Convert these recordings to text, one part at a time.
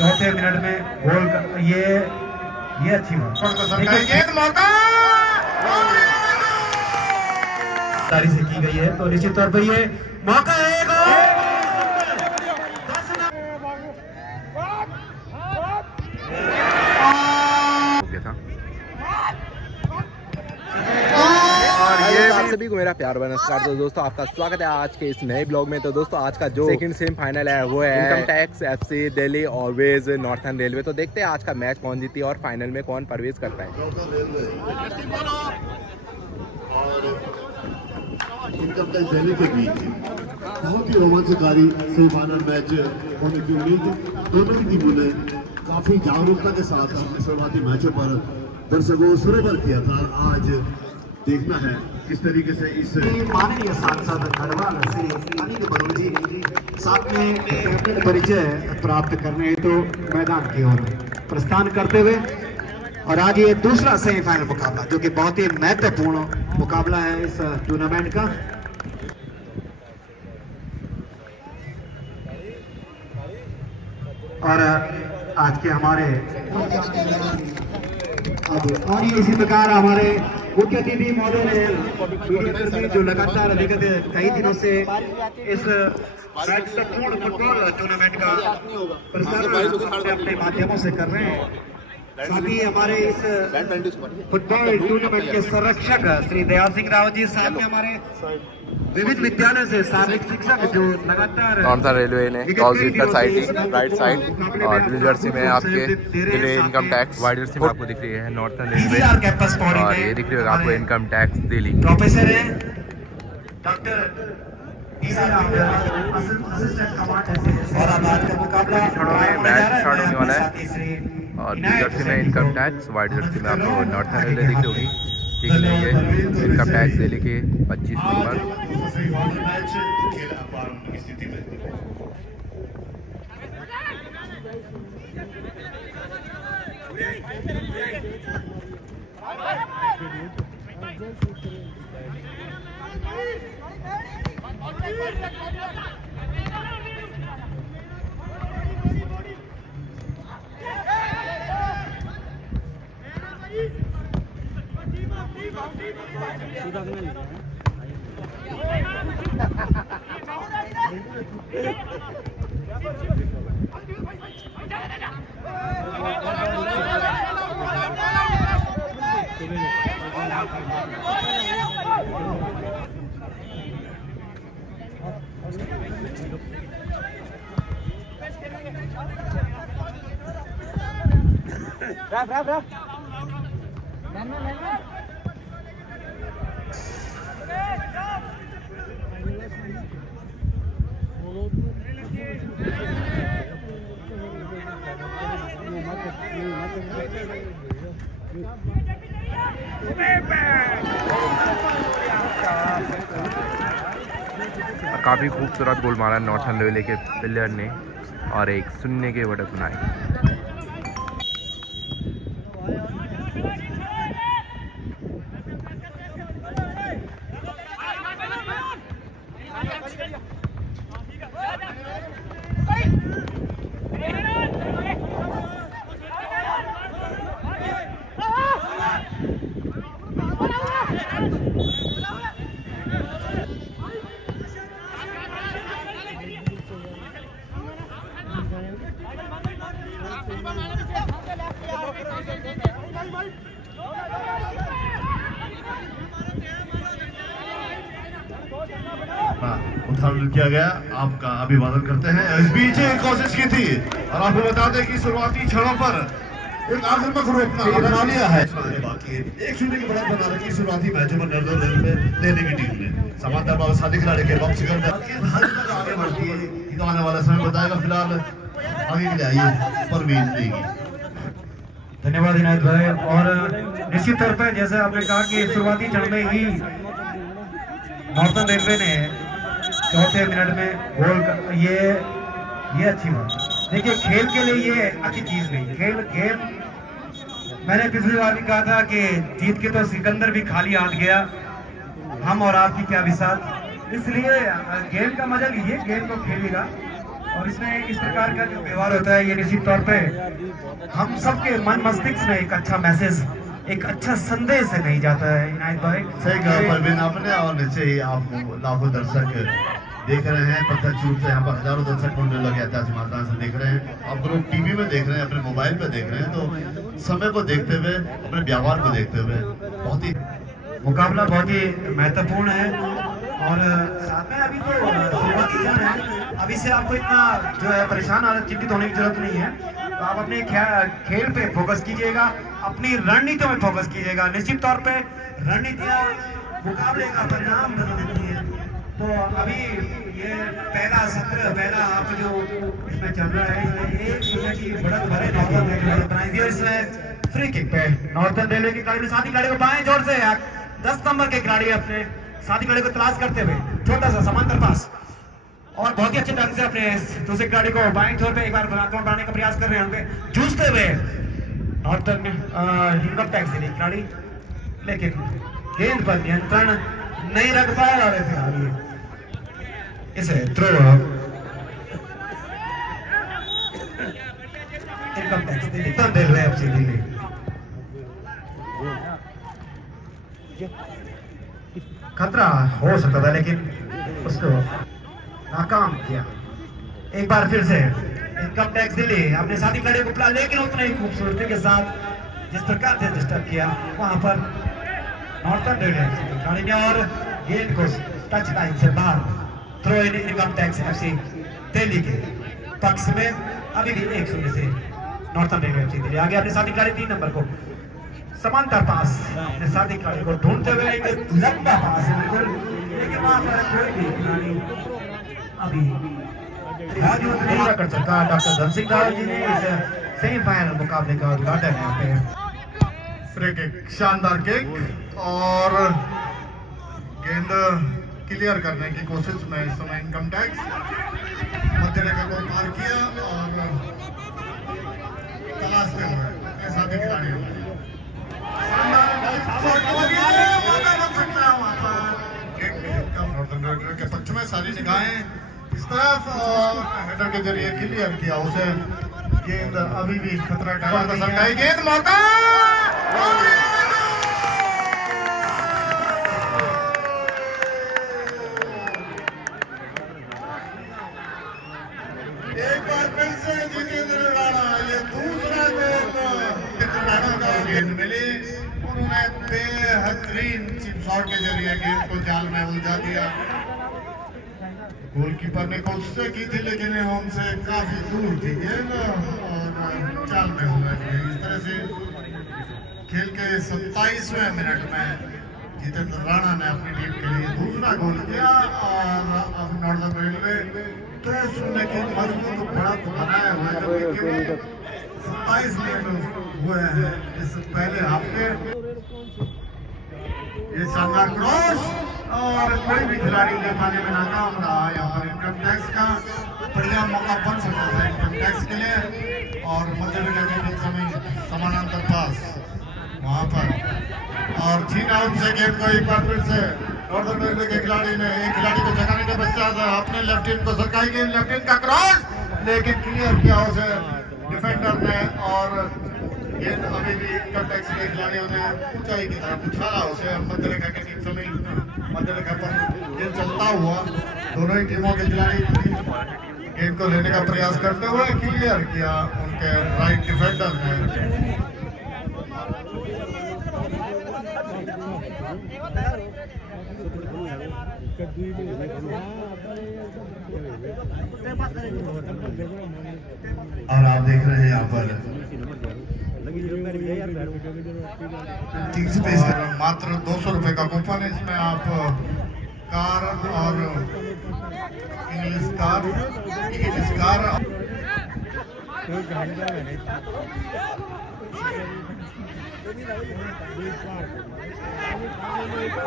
चौथे मिनट में गोल ये अच्छी बात से की गई है, तो निश्चित तौर पर ये मौका है। आप सभी को मेरा प्यार भरा नमस्कार। तो दोस्तों आपका स्वागत है आज के इस नए ब्लॉग में। तो दोस्तों आज का जो सेकंड सेमीफाइनल है वो है income tax FC Delhi always northern railway. तो देखते हैं आज का मैच कौन जीती और फाइनल में कौन प्रवेश करता है। इनकम टैक्स दिल्ली के बीच बहुत ही रोमांचकारी सेमीफाइनल मैच होने की उम्मीद दोनों ही टीमों ने काफी जागरूकता के साथ अपने शुरुआती मैचों पर दर्शकों सुरेबर किया था। आज देखना है किस तरीके से इस माननीय सांसद गढ़वाल श्री अनिल बरूल जी साथ में परिचय प्राप्त करने हेतु मैदान की ओर प्रस्थान करते हुए, और आज ये दूसरा सेमीफाइनल मुकाबला जो कि बहुत ही महत्वपूर्ण मुकाबला है इस टूर्नामेंट का। और आज के हमारे और ये इसी प्रकार हमारे मुख्य अतिथि महोदय ने जो लगातार विगत कई दिनों से इस महत्वपूर्ण फुटबॉल टूर्नामेंट का प्रसारण अपने माध्यमों से कर रहे हैं। साथ ही हमारे इस फुटबॉल टूर्नामेंट के संरक्षक श्री दयाल सिंह रावत जी, साथ में हमारे विभिन्न विद्यालयों से शारीरिक शिक्षक जो लगातार नॉर्थर्न रेलवे ने टॉस जीतकर साइड राइट साइड और ब्लू जर्सी में आपके Delhi income tax, white Jersey में आपको दिख रही है नॉर्थर्न रेलवे और ये दिख रही है आपको इनकम टैक्स दिल्ली। प्रोफेसर है डॉक्टर और आज का मुकाबला मैच स्टार्ट होने वाला है और ब्लू जर्सी में इनकम टैक्स, व्हाइट जर्सी में आपको नॉर्थर्न रेलवे दिख रही होगी। ठीक नहीं है इनकम टैक्स दिल्ली के 25 नंबर। काफ़ी खूबसूरत गोल मारा नॉर्थर्न रेलवे के प्लेयर ने और एक 0 के बढ़त बनाई। उद्घाटन किया गया, आपका अभिवादन करते हैं। इस बीच कोशिश की थी और आपको बता दें कि शुरुआती क्षणों पर एक आक्रामक रूप बना लिया है। बाकी 1-0 की बढ़त बना रखी शुरुआती मैचों पर नॉर्थर्न रेलवे दिल्ली की टीम ने। समांतर भाव साथी खिलाड़ी के वापसी करते आगे बढ़ती है, आने वाला समय बताएगा। फिलहाल आगे के लिए आइए परवीन देगी। धन्यवाद इनायत भाई। और निश्चित तौर पर जैसे आपने कहा कि शुरुआती क्षण में ही नॉर्थर्न रेलवे ने चौथे मिनट में गोल ये अच्छी बात। देखिए खेल के लिए ये अच्छी चीज नहीं, गेम मैंने पिछली बार भी कहा था कि जीत के तो सिकंदर भी खाली हाथ गया, हम और आपकी क्या विसात। इसलिए गेम का मजा लीजिए, गेम को खेलिएगा और इसमें इस प्रकार का जो व्यवहार होता है ये निश्चित तौर पे हम सबके मन मस्तिष्क में एक अच्छा मैसेज, एक अच्छा संदेश नहीं जाता है इनायत भाई। सही कहा परवीन आपने। और नीचे ही आप लाखों दर्शक देख रहे हैं, प्रत्यक्ष रूप से यहाँ पर हजारों दर्शक मंडल लगे ऐतिहासिक मैदान से देख रहे हैं। आप लोग टीवी में देख रहे हैं, अपने मोबाइल पे देख रहे हैं, तो समय को देखते हुए, अपने व्यवहार को देखते हुए बहुत ही मुकाबला बहुत ही महत्वपूर्ण है। और साथ में अभी तो शुरुआती क्षण है, अभी से आपको इतना जो है परेशान और चिंतित होने की जरूरत नहीं है। तो आप अपने खेल पे फोकस कीजिएगा, अपनी रणनीतियों में फोकस कीजिएगा। निश्चित तौर पे रणनीतियाँ मुकाबले का परिणाम बदल देती है। तो अभी ये पहला सत्र, पहला आप जो इसमें चल रहा है, इसमें एक शून्य की बढ़त भरे नॉर्थन रेलवे बनाई थी। और इसमें फ्री किक पे नॉर्थन रेलवे की खिलाड़ी ने साथी खिलाड़ी को बाएं जोर से 10 नंबर के खिलाड़ी अपने साथी खिलाड़ी को तलाश करते हुए छोटा सा समांतर पास और बहुत ही अच्छे ढंग से अपने दूसरे खिलाड़ी को बाएं छोर पे एक बार आक्रमण बनाने का प्रयास कर रहे हैं। उनके जूझते हुए नॉर्थन इनकम टैक्स दिल्ली खिलाड़ी, लेकिन गेंद पर नियंत्रण नहीं रख पाया और खिलाड़ी इसे throw income tax Delhi railway FC Delhi. खतरा हो सकता था लेकिन उसको नाकाम किया। एक बार फिर से इनकम टैक्स दिल्ली अपने साथी खिलाड़ी को, लेकिन उतने ही खूबसूरती के साथ जिस प्रकार से डिस्टर्ब किया वहां पर नॉर्थन रेलवे खिलाड़ी ने, और गेंद को टच लाइन से बाहर throw in income tax FC Delhi के पक्ष में। अभी भी 1-0 से नॉर्थन रेलवे एफसी दिल्ली आगे। अपने साथी खिलाड़ी 3 नंबर को समांतर पास अपने साथी खिलाड़ी को ढूंढते हुए एक लंबा पास, लेकिन वहां पर कोई भी खिलाड़ी अभी पूरा कर सका। डॉक्टर धन सिंह रावत जी ने इस सेमीफाइनल मुकाबले का उद्घाटन यहाँ पे। फ्री किक, शानदार किक, और गेंद क्लियर करने की कोशिश में इस समय इनकम टैक्स मध्य रेखा को पार किया और तलाशते हुए अपने साथी खिलाड़ियों के पक्ष में सारी निगाहें इस तरफ और हेडर के जरिए क्लियर किया उसे। गेंद अभी भी खतरा टहरा कर सकता है। गेंद मौका, एक बार फिर से जितेंद्र राणा, ये दूसरा गोल गेंद मिली, उन्होंने बेहतरीन चिप शॉट के जरिए गेंद को जाल में उलझा दिया। गोलकीपर ने कोशिश की थी लेकिन हमसे काफी दूर थी गेंद और जाल में उलझ गई। इस तरह से खेल के 27वें मिनट में जितेंद्र राणा ने अपनी टीम के लिए दूसरा गोल किया और अब नॉर्दर्न रेलवे 2-0 की मजबूत बढ़त बनाए हुए 27 मिनट हुए हैं इस पहले हफ्ते। ये शानदार क्रॉस और कोई भी खिलाड़ी ले पाने में नाकाम रहा। यहाँ पर इनकम टैक्स का बढ़िया मौका बन सकता था इनकम टैक्स के लिए, और मध्य रेखा के समय समानांतर पास वहाँ पर और छीन आउट से गेंद को एक बार फिर से नॉर्दर्न रेलवे के खिलाड़ी ने एक खिलाड़ी को जगाने के पश्चात अपने लेफ्ट हैंड को सरकाई गेंद, लेफ्ट हैंड का क्रॉस, लेकिन क्लियर किया उसे डिफेंडर ने और गेंद अभी भी इनकम टैक्स के खिलाड़ियों ने ऊंचाई की तरफ उछाला उसे। मध्य रेखा के ठीक समय मध्य रेखा पर गेंद चलता हुआ दोनों ही टीमों के खिलाड़ी गेंद को लेने का प्रयास करते हुए क्लियर किया उनके राइट डिफेंडर ने। और आप देख रहे हैं यहाँ पर मात्र 200 रुपए का कूपन है। इसमें आप कार और इंग्लिश कार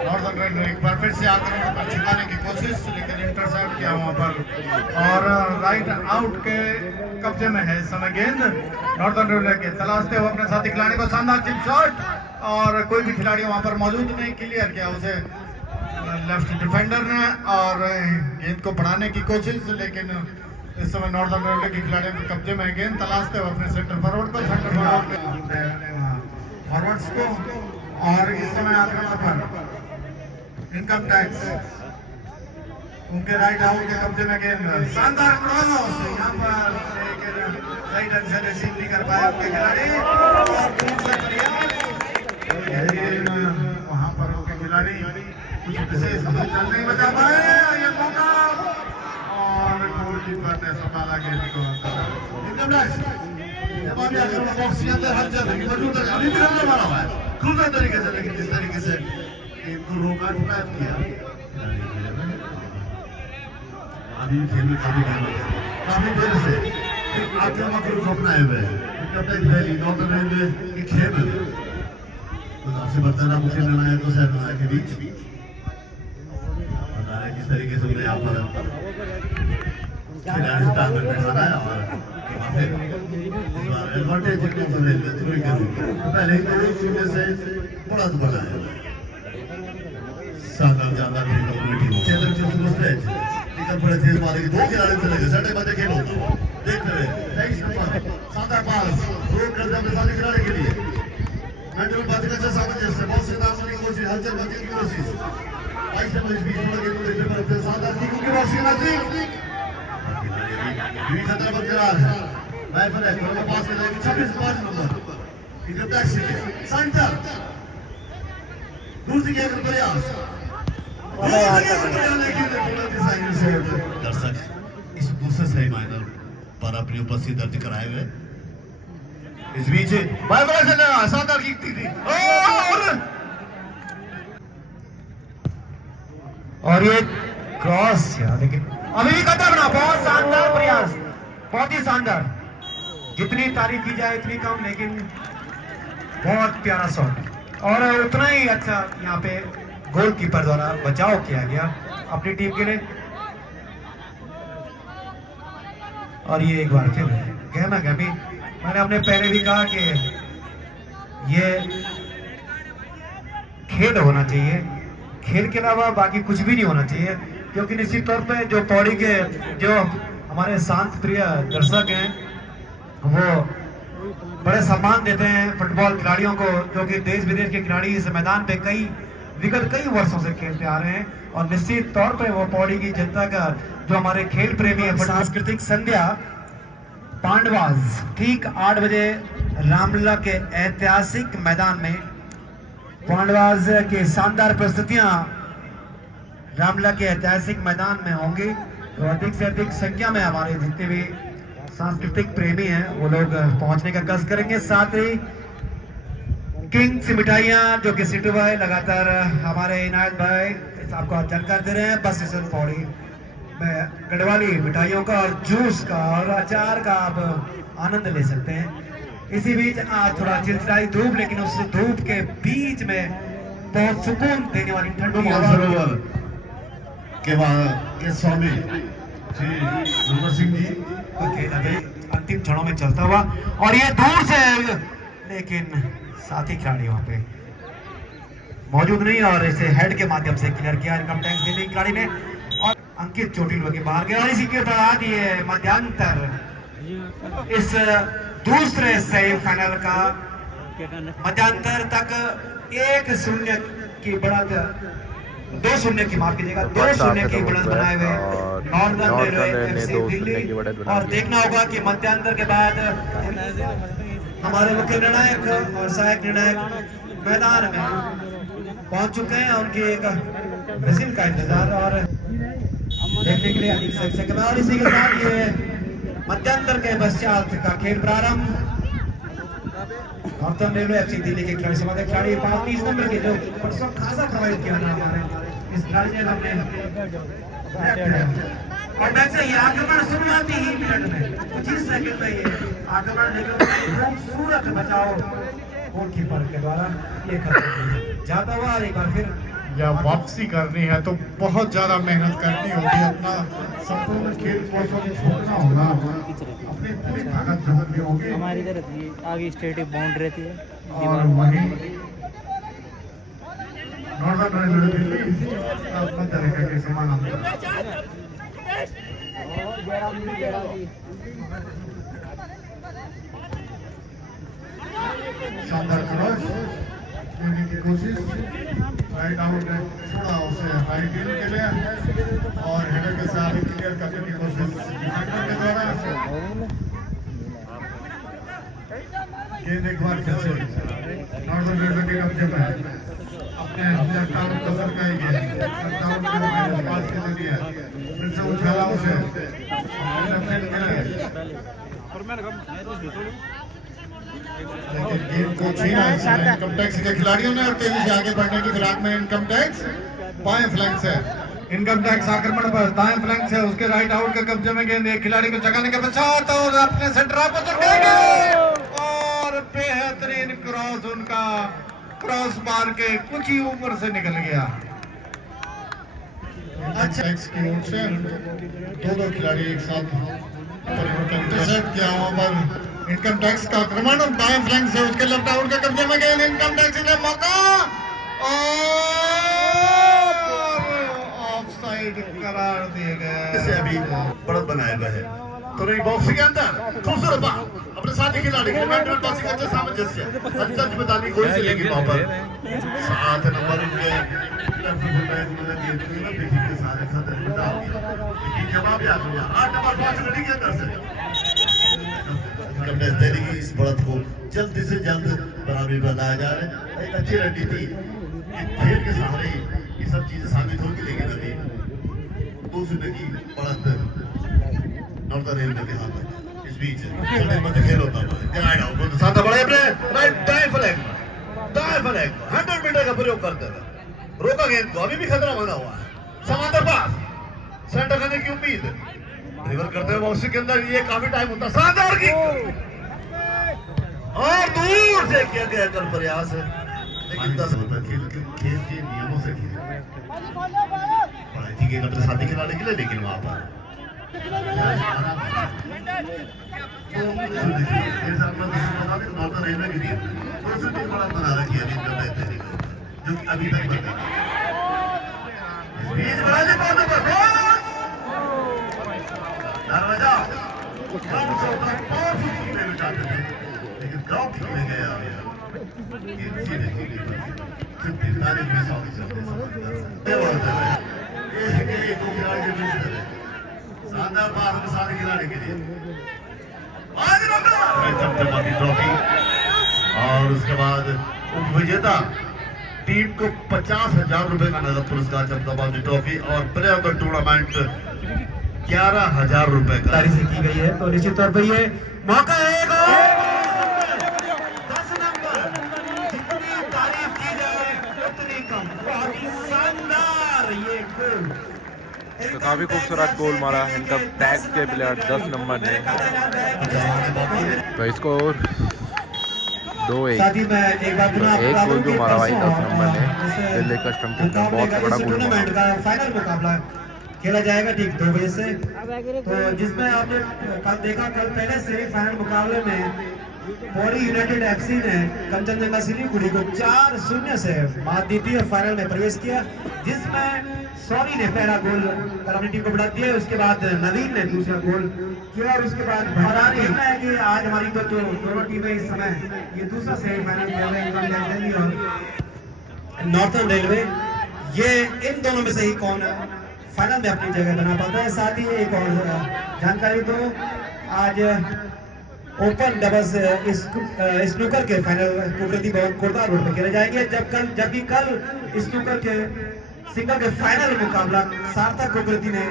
नॉर्दर्न रेलवे एक बार फिर से आक्रमण पर छिपाने की कोशिश, लेकिन इंटरसेप्ट किया वहां पर और राइट आउट के कब्जे में है इस समय गेंद। नॉर्दर्न रेलवे के तलाशते हुए अपने साथी खिलाड़ी को शानदार चिप शॉट और कोई भी खिलाड़ी वहां पर मौजूद नहीं, क्लियर किया उसे लेफ्ट डिफेंडर ने और गेंद को बढ़ाने की कोशिश, लेकिन इस समय नॉर्दर्न रेलवे के खिलाड़ियों के कब्जे में गेंद तलाशते हुए अपने सेंटर फॉरवर्ड को फॉरवर्ड्स को। और इस समय आक्रमण पर इनकम टैक्स उनके राइट आउट के कब्जे में गेंद। शानदार क्रॉस यहाँ पर सही ढंग से रिसीव नहीं कर पाए उनके खिलाड़ी और वहां पर उनके खिलाड़ी कुछ विशेष चल नहीं बचा पाए। ये मौका और गोलकीपर ने संभाला गेंद को। इनकम टैक्स जवाबी आक्रमण बॉक्स के अंदर हर जगह मौजूद है। अभी भी रन मारा हुआ है खूबसूरत तरीके से, लेकिन जिस तरीके से इनको रोका ट्रैप किया अभी खेल में काफी देर से आक्रामक रूप अपनाए हुए हैं। नॉर्दर्न रेलवे के खेल आपसे बर्ताना मुख्य निर्णायक और सह निर्णायक के बीच किस तरीके से उन्हें यहाँ पर खिलाड़ी से तालमेल बैठाना है और एडवांटेज पहले ही शून्य से बड़ा दुबला है। शानदार जानदार चेतन निकल पड़े थे मारे दो खिलाड़ी चले गए। सटे बदे खेल होता देखते हुए 23 नंबर शानदार पास रोक कर दे अपने साथी खिलाड़ी के लिए। मेंटल बात का सामंजस्य बहुत से नाम की कोशिश हलचल करने की कोशिश। 22 नंबर इस बीच में गेंद को देखने पर अपने शानदार टीकू की वापसी नजदीक भी खतरा बरकरार है। राइफल है कोई पास में जाएगी 26 नंबर इनकम टैक्स के सेंटर दूसरी गेंद का प्रयास। दर्शक इस दूसरे सही माइनर पर अपनी उपस्थिति दर्ज कराए हुए। इस बीच शानदार किक थी और ये क्रॉस यार, लेकिन अभी भी खतरनाक बहुत शानदार प्रयास, बहुत ही शानदार। जितनी तारीफ की जाए इतनी कम, लेकिन बहुत प्यारा शॉट और उतना ही अच्छा यहाँ पे गोलकीपर द्वारा बचाव किया गया अपनी टीम के लिए। और ये एक बार फिर गहमा गहमी, मैंने अपने पहले भी कहा कि ये खेल होना चाहिए, खेल के अलावा बाकी कुछ भी नहीं होना चाहिए, क्योंकि निश्चित तौर पे जो पौड़ी के जो हमारे शांत प्रिय दर्शक हैं वो बड़े सम्मान देते हैं फुटबॉल खिलाड़ियों को, जो कि देश विदेश के खिलाड़ी इस मैदान पे विगत कई वर्षों से खेलते आ रहे हैं। और निश्चित तौर पे वो पौड़ी की जनता का जो हमारे खेल प्रेमी है। सांस्कृतिक संध्या पांडवाज ठीक 8 बजे रामलीला के ऐतिहासिक मैदान में पांडवाज के शानदार प्रस्तुतियां रामलीला के ऐतिहासिक मैदान में होंगी। तो अधिक से अधिक संख्या में हमारे जितने भी सांस्कृतिक प्रेमी हैं वो लोग पहुंचने का कष्ट करेंगे। साथ ही किंग्स मिठाइयाँ जो कि सिटी भाई लगातार हमारे इनायत भाई आपको जानकार दे रहे हैं बस स्टेशन पौड़ी में गढ़वाली मिठाइयों का और जूस का और अचार का आप आनंद ले सकते हैं। इसी बीच आज थोड़ा चिलचिलाई धूप, लेकिन उस धूप के बीच में बहुत सुकून देने वाली ठंडी सरोवर के स्वामी नंबर सिंह जी अंतिम क्षणों में चलता हुआ और ये दूर से, लेकिन साथी खिलाड़ी वहां पे मौजूद नहीं और इसे हेड के माध्यम से क्लियर किया इनकम टैक्स दिल्ली खिलाड़ी ने। और अंकित चोटिल के बाहर गया और इसी के बाद ये मध्यांतर इस दूसरे सेमीफाइनल का मध्यांतर तक 1-0 की बढ़त 2-0 की माफ कीजिएगा 2-0 की बढ़त बनाए हुए नॉर्दर्न रेलवे एफसी दिल्ली। और देखना होगा कि मध्यांतर के बाद हमारे मुख्य निर्णायक और सहायक निर्णायक मैदान में पहुंच चुके हैं। उनकी एक विजिल का इंतजार और देखने के लिए अधिक संख्या में। और इसी के साथ ये मध्यांतर के पश्चात का खेल प्रारंभ। नॉर्दर्न रेलवे एफसी दिल्ली के खिलाड़ी समाधि खिलाड़ी 35 नंबर के जो परसों खासा प्रभावित किया था हमारे इस खिलाड़ी ने हमने और वैसे ये आक्रमण शुरुआती ही मिनट में 25 सेकंड में ये आक्रमण, लेकिन खूबसूरत बचाव गोलकीपर के द्वारा ये जाता हुआ। एक बार फिर या वापसी करनी है तो बहुत ज्यादा मेहनत करनी होगी, अपना संपूर्ण खेल कौशल छोड़ना होगा, अपनी पूरी ताकत झलकनी होगी। हमारी इधर आगे स्ट्रेट बाउंड रहती है और वहीं नॉर्दर्न रेलवे दिल्ली अपने तरीके के समान शानदार क्रॉस लेने की कोशिश, राइट आउट है, थोड़ा उसे हाई गेंद के लिए और हेडर के साथ क्लियर करने की कोशिश डिफेंडर के द्वारा। गेंद एक बार फिर से नॉर्दर्न रेलवे के कब्जे में है, अपने लेफ्ट आउट कवर का ही गेंद लेफ्ट आउट के पास के लिए फिर से उछाला उसे लेफ्ट हैंड के लिए, लेकिन गेम को छीना इनकम टैक्स के खिलाड़ियों ने और तेजी से आगे बढ़ने की फिराक में इनकम टैक्स बाएं फ्लैंक से इनकम टैक्स आक्रमण पर दाएं फ्लैंक से उसके राइट आउट के कब्जे में गेंद एक खिलाड़ी को जगाने के पश्चात और अपने सेंटर ऑफ और बेहतरीन क्रॉस, उनका क्रॉस मार के कुछ ही ऊपर से निकल गया। अच्छा टैक्स की ओर से दो खिलाड़ी एक साथ इंटरसेप्ट किया वहां पर इनकम टैक्स का आक्रमण और बाएं फ्लैंक से उसके लेफ्ट आउट के कब्जे में गए इनकम टैक्स ने मौका और ऑफसाइड करार दिए गए। इसे अभी बढ़त बनाया गया है तो नहीं बॉक्स के अंदर खूबसूरत बात अपने साथी खिलाड़ी के मैंडेट पासिंग अच्छे सामंजस्य अंतर जिम्मेदारी कोई से लेगी वहां पर 7 नंबर इनके लेफ्ट फुट बैक उन्होंने दिए थे ना देखिए के सारे खतरे में डाल दिया लेकिन जवाब आ गया 8 नंबर 5 गली के अंदर से इनकम टैक्स की इस बढ़त को जल्दी से जल्द बराबरी बनाया जा रहा है। एक अच्छी रणनीति खेल के सहारे ये सब चीजें साबित होगी, लेकिन अभी दूसरी की बढ़त नॉर्दर्न रेलवे के हाथ में इस बीच छोटे मध्य खेल होता है साथ बड़े अपने राइट दाएं फ्लैग 100 मीटर का प्रयोग करते हुए रोका गेंद को, अभी भी खतरा बना हुआ है, समांतर पास सेंटर करने की उम्मीद रिवर करते हुए बॉक्स के अंदर ये काफी टाइम होता है, शानदार किक और दूर से किया गया कर प्रयास है लेकिन 10 खेल के नियमों से खेल थी गेंद अपने साथी खिलाड़ी के लिए, लेकिन वहां पर नॉर्दर्न रेलवे की टीम बना रखी है जो कि अभी तक दरवाजा लेकिन ग्राउंड खेलने गए शानदार बात सारे खिलाड़ी के लिए ट्रॉफी और उसके बाद उप विजेता टीम को 50,000 रुपए का नगद पुरस्कार चमताबाजी ट्रॉफी और प्लेयर ऑफ द टूर्नामेंट 11,000 रुपए का तारीफ की गई है। तो निश्चित तौर पर ये मौका है 10 नंबर जितनी तारीफ की जाए उतनी कम, बहुत ही शानदार ये गोल। तो काफी खूबसूरत गोल मारा इनकम टैक्स के प्लेयर 10 नंबर ने। तो स्कोर 2-1 साथ ही मैं एक बार एक गोल जो मारा भाई 10 नंबर ने दिल्ली कस्टम के अंदर बहुत बड़ा गोल टूर्नामेंट का फाइनल मुकाबला खेला जाएगा ठीक 2 बजे से। तो जिसमें आपने कल देखा, कल पहले सेमीफाइनल मुकाबले में पौड़ी यूनाइटेड एफसी ने कंचनजंगा सिलीगुड़ी को 4-0 से मात दी थी और फाइनल में प्रवेश किया, जिसमें सॉरी ने पहला गोल कर अपनी टीम को बढ़ा दिया। उसके बाद नवीन ने दूसरा गोल किया और उसके बाद भरानी है कि आज हमारी तो दोनों टीमें इस समय ये दूसरा सेमीफाइनल खेल रहे हैं और नॉर्थर्न रेलवे, ये इन दोनों में से ही कौन फाइनल में अपनी जगह बना पाता है। साथ ही एक और जानकारी दो, आज ओपन डबल्स स्नूकर के फाइनल कुदरती भवन कोटद्वार रोड पर खेले जाएंगे, जबकि कल स्नूकर के सिंगल के फाइनल मुकाबला सार्थक कुदरती ने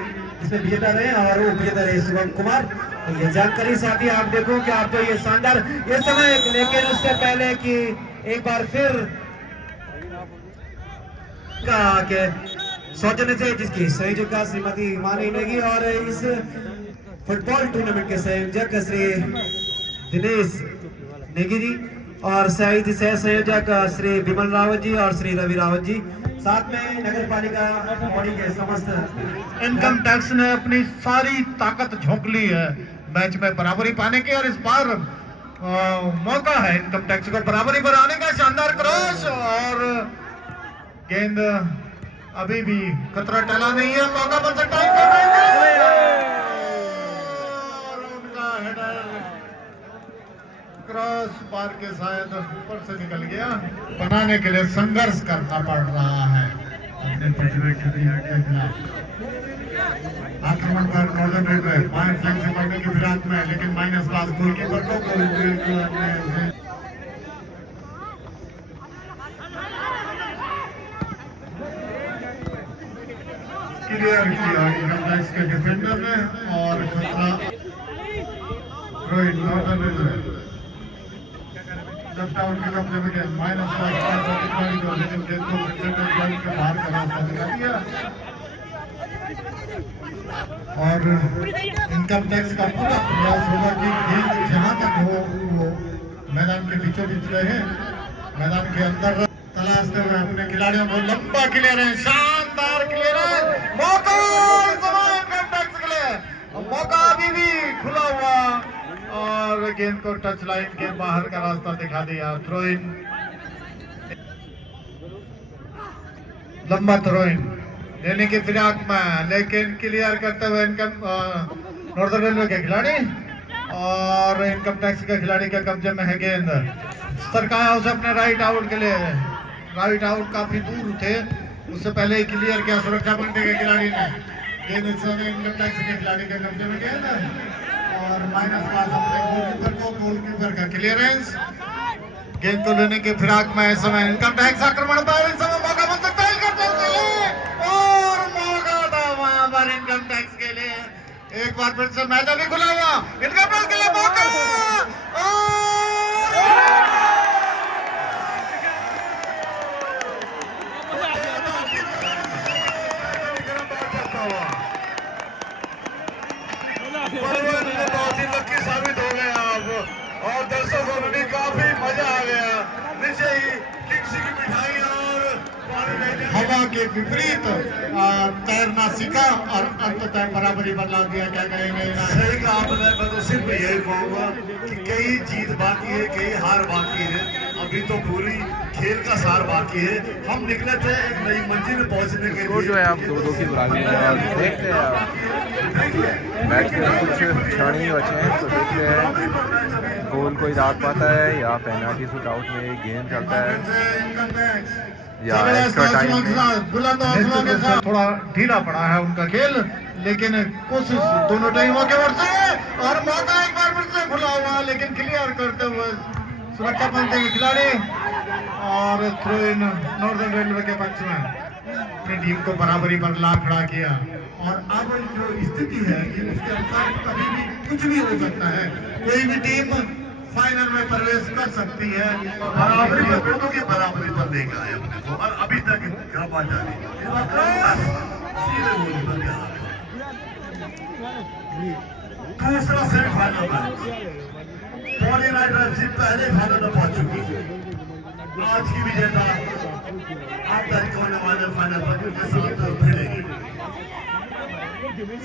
इसमें विजेता रहे और वो विजेता रहे शिवम कुमार। तो ये जानकारी साथ ही आप देखो कि आप तो ये शानदार ये समय, लेकिन उससे पहले कि एक बार फिर कहा कि सौजन्य से जिसकी संयोजक श्रीमती हिमानी नेगी और इस फुटबॉल टूर्नामेंट के संयोजक श्री दिनेश नेगी जी और सह संयोजक श्री विमल रावत जी और श्री रवि रावत जी, साथ में नगर पालिका बॉडी के समस्त। इनकम टैक्स ने अपनी सारी ताकत झोंक ली है मैच में बराबरी पाने की और इस बार मौका है इनकम टैक्स को बराबरी बनाने का। शानदार क्रॉस और गेंद अभी भी खतरा टला नहीं है, मौका बन सकता है। क्रॉस बार के शायद ऊपर से निकल गया, बनाने के लिए संघर्ष करना पड़ रहा है अपने पिछले खिलाड़ी के खिलाफ। आक्रमण पर नॉर्दर्न रेलवे पॉइंट फ्लैंक से पड़ने की फिराक में, लेकिन माइनस पास गोलकीपर को क्लियर किया इनकम के डिफेंडर ने और खतरा Rohit northern railway left out के कब्जे में गए माइनस पास लेकिन गेंद को डिफेंडर लाइन के बाहर का रास्ता दिखा दिया और इनकम टैक्स का पूरा प्रयास होगा कि गेंद जहां तक हो वो मैदान के बीचों बीच रहे, मैदान के अंदर तलाशते हुए अपने खिलाड़ियों को लंबा क्लियर है, शानदार क्लियर है, मौका इनकम टैक्स के लिए मौका अभी भी खुला हुआ और गेंद को टच लाइन के बाहर का रास्ता दिखा दिया। थ्रो इन, लंबा थ्रो इन लेने की फिराक में, लेकिन क्लियर करते हुए इनकम नॉर्दर्न रेलवे के खिलाड़ी और इनकम टैक्स के खिलाड़ी के कब्जे में है गेंद। सरकाया उसे अपने राइट आउट के लिए, राइट आउट काफी दूर थे, उससे पहले ही क्लियर किया सुरक्षा पंडे के खिलाड़ी ने। गेंद इस समय इनकम टैक्स के खिलाड़ी के कब्जे में गेंद और माइनस पास अपने गोलकीपर को, गोलकीपर का क्लियरेंस। गेंद को लेने के फिराक में इस समय इनकम टैक्स आक्रमण पर, इस समय मौका बन सकता है इनकम टैक्स के लिए और मौका था वहां पर इनकम टैक्स के लिए। एक बार फिर से मैच अभी खुला हुआ, इनकम टैक्स के लिए मौका बहुत ही लकी साबित हो गया अब और दर्शकों को भी काफी मजा आ गया। नीचे ही किसी की मिठाई और हवा के विपरीत तैरना सीखा और अंततः बराबरी बदला दिया। क्या कहेंगे? सही कहा आपने, मैं तो सिर्फ यही कहूँगा कि कई जीत बाकी है, कई हार बाकी है, अभी तो पूरी खेल का सार बाकी है। हम निकले थे एक नई मंजिल में पहुंचने के लिए। जो है आप 2-2 की बराबरी में और देखते हैं मैच के कुछ क्षण ही बचे हैं, तो देखते हैं गोल कोई दाग पाता है या पेनल्टी शूट आउट में गेम चलता है या एक्स्ट्रा टाइम। थोड़ा ढीला पड़ा है उनका खेल, लेकिन कोशिश दोनों टीमों की ओर से और मौका एक बार फिर से खुला हुआ, लेकिन क्लियर करते हुए सुरक्षा पंच के खिलाड़ी और थ्रो इन नॉर्दर्न रेलवे के पक्ष में अपनी टीम को बराबरी पर ला खड़ा किया। और अब जो स्थिति है कि उसके अनुसार कभी भी कुछ भी हो सकता है, कोई भी टीम फाइनल में प्रवेश कर सकती है। बराबरी पर दोनों की बराबरी पर लेकर आए अपने को और अभी तक घामा जाने दूसरा semifinal match poly night FC पहले फाइनल में पहुंच चुकी है। आज की विजेता 8 तारीख होने वाले फाइनल पर के साथ भिड़ेगी।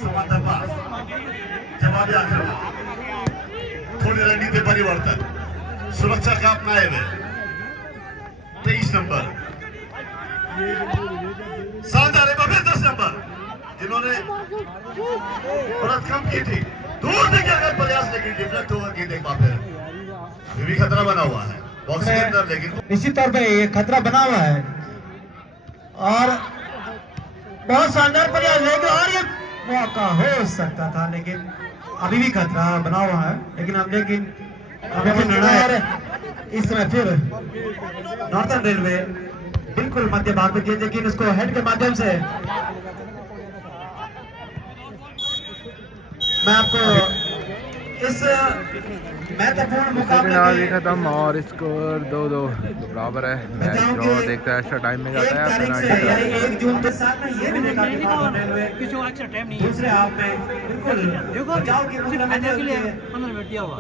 समाधान पास जवाबी आक्रमण, थोड़ी रणनीति परिवर्तन, सुरक्षा का अपनाए हुए 23 नंबर शानदार, फिर 10 नंबर जिन्होंने कम की थी, दूर देखिए अगर प्रयास, लेकिन डिफ्लेक्ट होकर के देख पाते हैं। अभी भी खतरा बना हुआ है बॉक्स के अंदर, लेकिन इसी तौर पे ये खतरा बना हुआ है और बहुत शानदार प्रयास, लेकिन और ये मौका हो सकता था, लेकिन अभी भी खतरा बना हुआ है। लेकिन अब निर्णय इस समय फिर नॉर्दर्न रेलवे बिल्कुल मध्य भाग में थी, लेकिन उसको हेड के माध्यम से मैं आपको इस महत्वपूर्ण मुकाबले खत्म और स्कोर 2-2 बराबर है। मैच ड्रॉ देखता है, एक्स्ट्रा टाइम में जाता है। 1 जून के साथ में ये भी देखा कि दूसरे हाफ में बिल्कुल बचाव के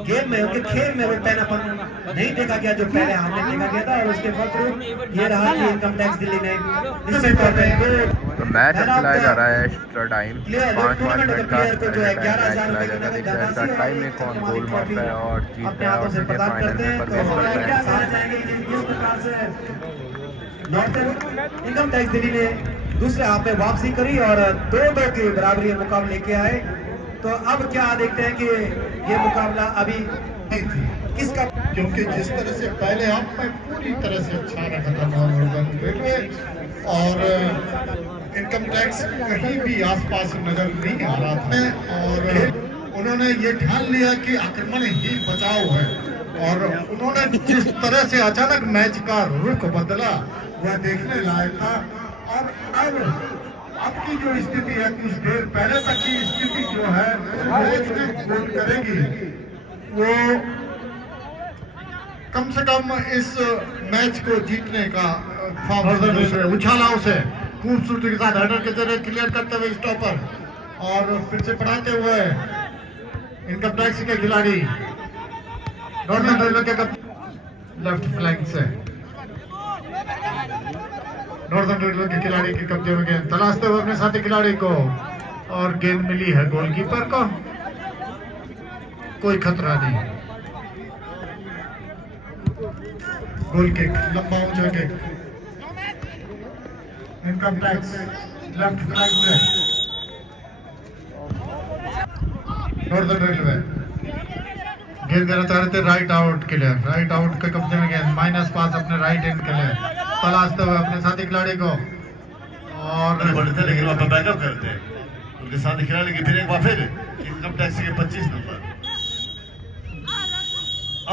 गेम में, उनके खेल में वो पैनापन नहीं देखा गया जो पहले हाफ में देखा गया था, और उसके फलस्वरूप ये रहा कि इनकम टैक्स दिल्ली ने निश्चित तौर पे तो मैच खिलाया जा रहा है एक्स्ट्रा टाइम, 5-5 मिनट का मैच खिलाया जाता है। देखते हैं एक्स्ट्रा टाइम में कौन गोल मारता है और जीतता है और सीधे फाइनल में प्रवेश करता है। इनकम टैक्स दिल्ली ने दूसरे हाफ में वापसी करी और 2-2 के बराबरी मुकाबले लेके आए। तो अब क्या देखते हैं कि ये मुकाबला अभी किसका क्योंकि जिस तरह से पहले आप में पूरी तरह से अच्छा रखा था नॉर्दर्न रेलवे, और इनकम टैक्स कहीं भी आसपास नजर नहीं आ रहा था, और उन्होंने ये ठान लिया कि आक्रमण ही बचाव है, और उन्होंने जिस तरह से अचानक मैच का रुख बदला वह देखने लायक था। और अब की जो स्थिति है, कुछ देर पहले तक की स्थिति जो है मैच में गोल करेगी, वो कम से कम इस मैच को जीतने का उछाला उसे खूबसूरती के साथ हेडर के जरिए क्लियर करते हुए स्टॉपर, और फिर से बढ़ाते हुए इनकम टैक्स के खिलाड़ी नॉर्दर्न रेलवे के लेफ्ट फ्लैंक से नॉर्दर्न रेलवे के खिलाड़ी के कब्जे में गेंद तलाशते हुए अपने साथी खिलाड़ी को, और गेंद मिली है गोलकीपर को, कोई खतरा नहीं। गोल किक, लंबा ऊंचा kick, income tax left flank से नॉर्दर्न रेलवे गेंद देना चाह रहे थे राइट आउट के लिए, राइट आउट के कब्जे में गेंद, माइनस पास अपने राइट एंड के लिए तलाशते हुए अपने साथी खिलाड़ी को, और बढ़ते लेकिन वहाँ पर बैकअप करते हैं उनके साथी खिलाड़ी की, फिर एक बार फिर इनकम टैक्स के 25 नंबर,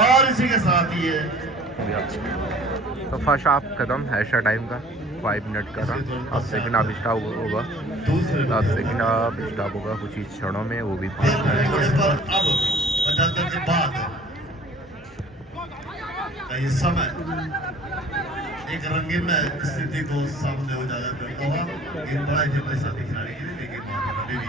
और इसी के साथ ये तो फर्स्ट हाफ खत्म, एक्स्ट्रा टाइम का 5 मिनट का था। अब सेकंड हाफ स्टार्ट होगा, अब सेकंड हाफ स्टार्ट होगा कुछ ही क्षणों में, वो भी 5 मिनट। अब बदलने के बाद का ये समय एक रंगीन स्थिति को सामने उजागर करता हुआ, गेंद बड़ा जितने साथी खिलाड़ी के लिए, लेकिन अभी भी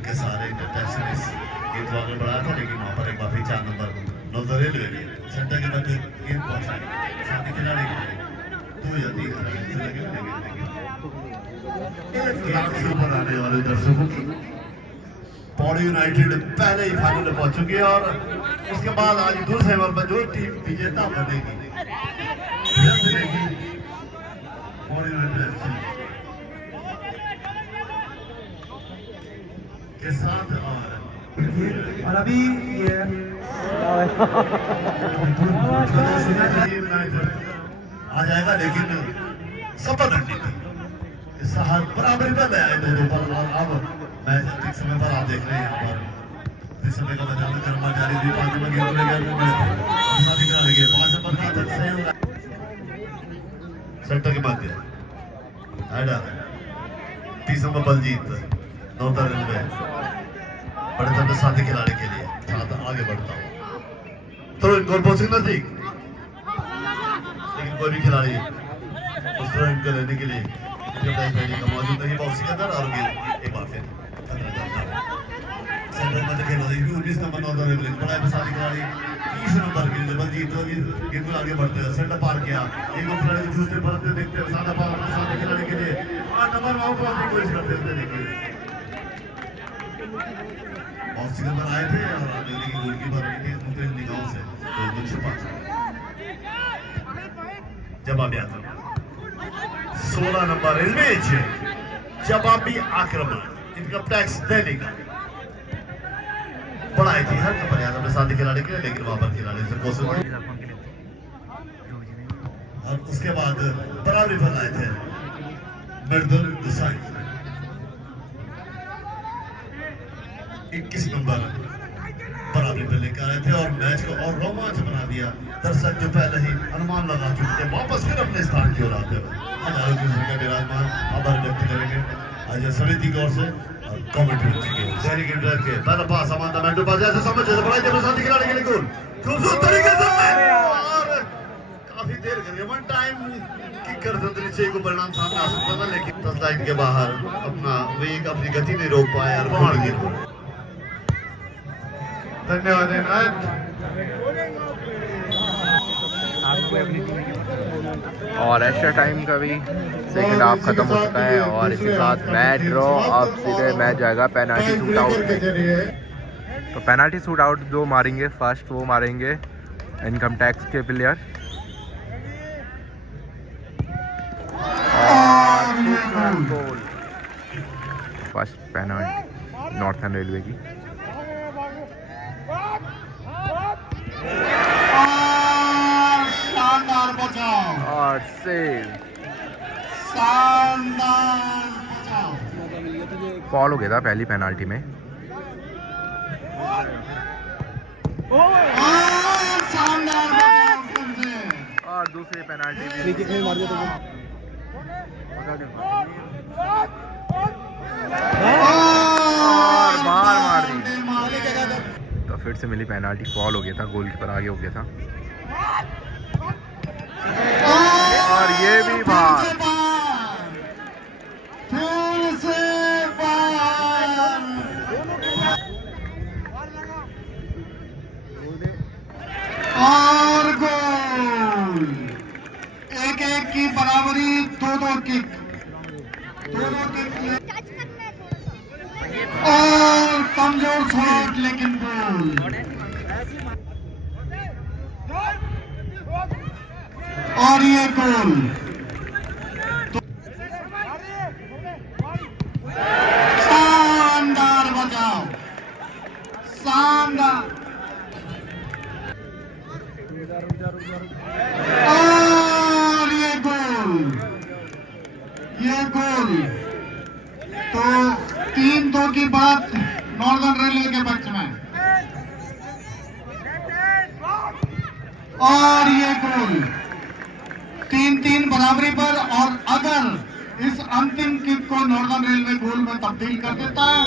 के सारे इंटरटेक्शनिस्ट गेंद को आगे बढ़ाया था, लेकिन वहाँ पर एक बार फिर 4 नंबर नॉर्दर्न रेलवे सेंटर के बाद गेंद पहुंचाई साथी खिलाड़ी के लिए, 2 या 3 लाख से ऊपर आने वाले दर्शकों की पौड़ी यूनाइटेड पहले ही फाइनल में पहुंच चुकी है, और उसके बाद आज दूसरे ओवर में जो टीम विजेता बनेगी पौड़ी यूनाइटेड के साथ, और अभी ये आ जाएगा, लेकिन सफल रणनीति इस हाल बराबरी पर आए दोनों पर, और अब मैच ठीक समय पर आप देख रहे हैं यहाँ पर इस समय का मैदान कर्मा जारी थी, 5 नंबर गेंद ले गए साथी खिलाड़ी के 5 नंबर का तक सही होगा सेंटर के मध्य header 30 number Baljit northern railway बड़े तब साथी खिलाड़ी के लिए साथ आगे बढ़ता हूँ, तो गोल पहुंचे नजदीक, लेकिन कोई भी खिलाड़ी उस रन को लेने के लिए मौजूद नहीं बॉक्स के अंदर, और एक बार फिर सेंटर में खेल रही है 19 नंबर नॉर्दर्न रेलवे बड़ा साथी खिलाड़ी 30 नंबर के लिए बलजीत गेंद को आगे बढ़ते हैं, सेंटर पार किया, एक और खिलाड़ी को दूसरे पर देखते हैं सादा पार साथी खिलाड़ी के लिए 8 नंबर वहां पर अपनी कोशिश करते हैं, देखिए बॉक्स के अंदर आए थे और अगले की गोलकीपर के मुख्य निगाहों से तो छुपा जवाबी आक्रमण 16 नंबर इस बीच जवाबी आक्रमण इनकम टैक्स दिल्ली का बड़ा इतिहास का प्रयास अपने साथी खिलाड़ी के लिए, लेकिन वहां पर खिलाड़ी से कोशिश, और उसके बाद बराबरी पर आए थे मर्दुल गुसाई 21 नंबर बराबरी पे लेकर आए थे, और मैच को और रोमांच बना दिया। दर्शक जो पहले ही अनुमान लगा चुके थे वापस फिर अपने स्थान की ओर आते हुए हजारों की संख्या विराजमान आभार व्यक्त करेंगे आज समिति की ओर से और कमेटी की ओर से। के पहला पास समानता मैंटो पास ऐसे समझ जैसे बड़ा जब साथी खिलाड़ी के लिए गोल खूबसूरत तरीके से और काफी देर करिए वन टाइम किक कर सकते नीचे को परिणाम सामने आ सकता था, लेकिन 10 लाइन के बाहर अपना वेग अपनी गति नहीं रोक पाया और बाहर गिर। धन्यवाद। और एक्स्ट्रा टाइम का भी सेकंड हाफ खत्म हो चुका है और इसके साथ मैच ड्रॉ। अब सीधे मैच जाएगा पेनाल्टी शूट आउट। तो पेनाल्टी शूट आउट जो मारेंगे फर्स्ट वो मारेंगे इनकम टैक्स के player. First penalty northern railway की। शानदार सेव। शानदार बचाव। फॉल हो गया था पहली पेनाल्टी में। शानदार बचाव फिर से। और दूसरी पेनाल्टी भी और बाहर मार दी। तो फिर से मिली पेनाल्टी, फॉल हो गया था, गोलकीपर आगे हो गया था। और ये भी बाहर। फिर से बाहर। और गोल। 1-1 की बराबरी। 2-2 किक। 2-2 किक और कमजोर शॉट लेकिन गोल। और ये गोल। शानदार बचाव। शानदार। और ये गोल। ये गोल। तो 3-2 की बात नॉर्दर्न रेलवे के पक्ष में। और ये गोल 3-3 बराबरी पर। और अगर इस अंतिम किक को नॉर्दर्न रेलवे गोल में तब्दील कर देता है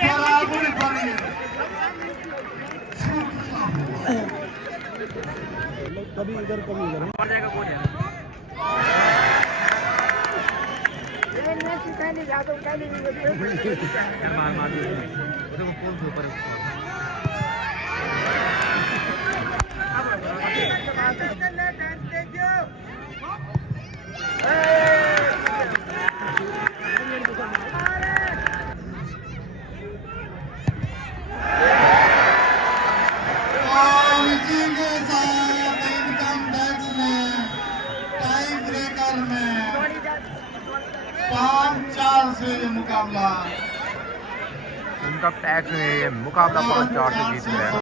बराबरी पर कभी इधर कभी उधर इनकम टैक्स में ये मुकाबला 5-4 से जीत गया।